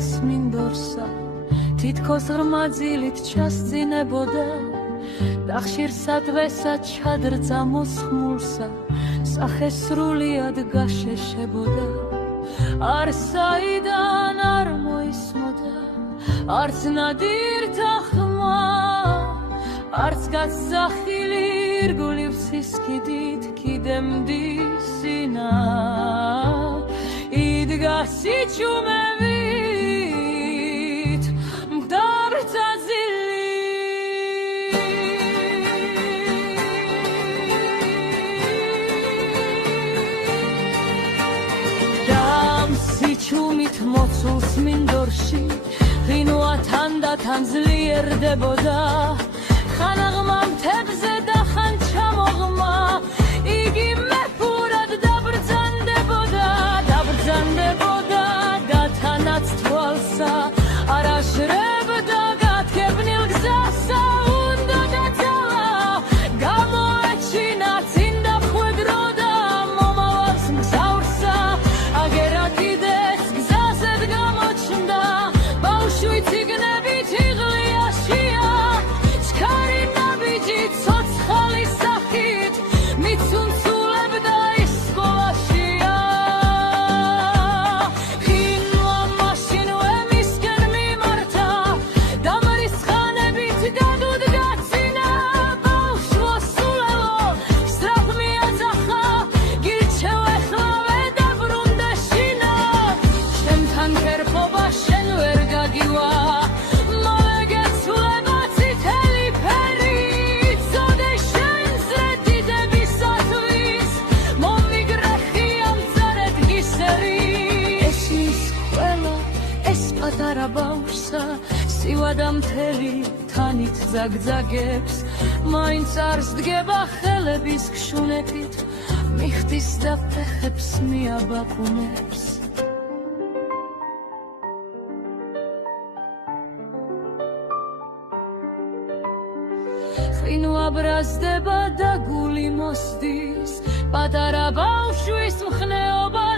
თვალს მინდორსა თითქოს ღრმა ძილით ჩასწინებოდა და ხშირსა დღესა ჩადრწა მოსხმულსა სახე სრულიად გაშეშებოდა არ საიდან არ მოისმოდა არც ნადირთა ხმა არც გასახილი ირგვლივ სისქიდით კიდემდისინა იდგა სიჩუმევით მგდართა ჩუმით მოცულს მინდორში ღინვა თანდათან ძლიერდებოდა ხან აღმა მთებზე და ხან ჩამოღმა იგი მეფურად დაბრძანდებოდა და თანაც თვალსა არ აშრებდა გათქებნილ გზასა უნდა დაწალა გამოაჩინა წინ დახვედრო და მომავალს მგზავრსა აგერა კიდე ციგნებით იღლიაშია ჩქარი ნაბიჯი ცოცხალი სახით მიცუნცულებდა ის სკოლაშია ხინვა მაშინვე მისკენ მიმართა დამრისხანებით გადუდგაცინა ბავშვო სულელო სწრაფ მიაძახა გირჩევ ეხლავე დაბრუნდე შინა ჩემთან ქერხობა შენ ვერ გაგივა პატარა ბავშვსა სივადა მთელი თანით ძაგძაგებს მაინც არ სდგება ხელების გშუნებით მიხდის და ფეხებს მიაბაყუნებს ხინვა ბრაზდება და გული მოსდის პატარა ბავშვის მხნეობა